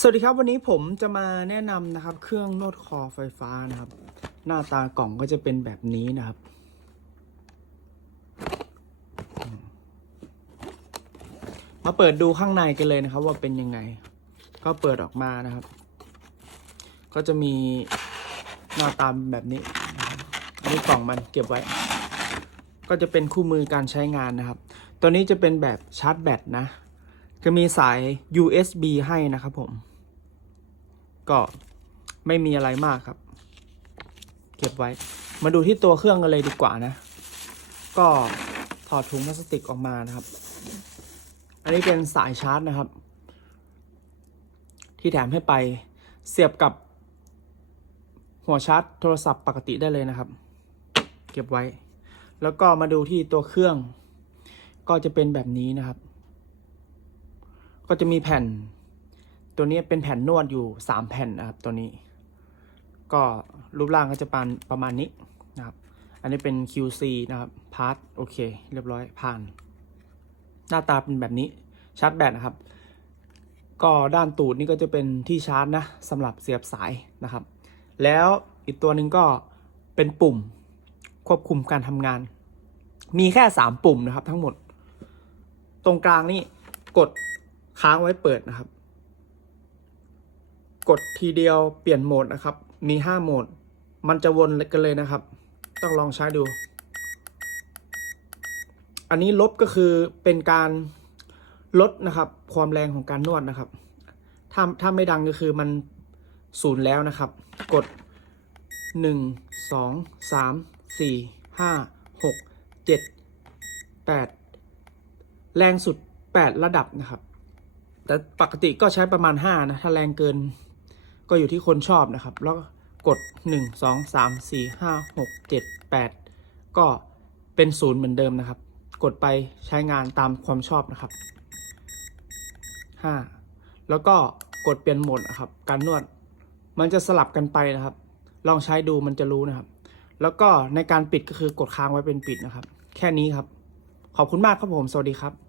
สวัสดีครับวันนี้ผมจะมาแนะนำนะครับ เครื่องนวดคอไฟฟ้านะครับ หน้าตากล่องก็จะเป็นแบบนี้นะครับ มาเปิดดูข้างในกันเลยนะครับ ว่าเป็นยังไง ก็เปิดออกมานะครับ ก็จะมีหน้าตามแบบนี้อันนี้กล่องมันเก็บไว้ ก็จะเป็นคู่มือการใช้งานนะครับ ตัวนี้จะเป็นแบบชาร์จแบตนะ จะมีสาย USB ให้นะครับผม ก็ไม่มีอะไรมากครับ เก็บไว้ มาดูที่ตัวเครื่องกันเลยดีกว่านะ ก็ถอดถุงพลาสติกออกมานะครับ อันนี้เป็นสายชาร์จนะครับ ที่แถมให้ไปเสียบกับหัวชาร์จโทรศัพท์ปกติได้เลยนะครับ เก็บไว้ แล้วก็มาดูที่ตัวเครื่อง ก็จะเป็นแบบนี้นะครับ ก็จะมีแผ่น ตัวนี้เป็นแผ่นนวดอยู่ 3 แผ่นนะครับตัวนี้ ก็รูปร่างก็จะปาณประมาณนี้นะครับ อันนี้เป็น QC นะครับพาร์ทโอเค เรียบร้อยผ่าน หน้าตาเป็นแบบนี้ชาร์จแบตนะครับ ก็ด้านตูดนี่ก็จะเป็นที่ชาร์จนะสำหรับเสียบสายนะครับ แล้วอีกตัวหนึ่งก็เป็นปุ่มควบคุมการทำงาน มีแค่ 3 ปุ่มนะครับทั้งหมด ตรงกลางนี่กด ค้างไว้เปิดนะครับ กดทีเดียวเปลี่ยนโหมดนะครับ มี 5 โหมด มันจะวนกันเลยนะครับ ต้องลองใช้ดู อันนี้ลบก็คือเป็นการลดนะครับ ความแรงของการนวดนะครับ ถ้าถ้าไม่ดังก็คือมันศูนย์แล้วนะครับ กด 1 2 3 4 5 6 7 8 แรงสุด 8 ระดับนะครับ แต่ปกติก็ใช้ประมาณ 5 นะ ถ้าแรงเกิน ก็อยู่ที่คนชอบนะครับ แล้วกด 1 2 3 4 5 6 7 8 ก็เป็นศูนย์เหมือนเดิมนะครับ กดไปใช้งานตามความชอบนะครับ 5 แล้วก็กดเปลี่ยนโหมดนะครับ การนวด มันจะสลับกันไปนะครับ ลองใช้ดูมันจะรู้นะครับ แล้วก็ในการปิดก็คือกดค้างไว้เป็นปิดนะครับ แค่นี้ครับ ขอบคุณมากครับผม สวัสดีครับ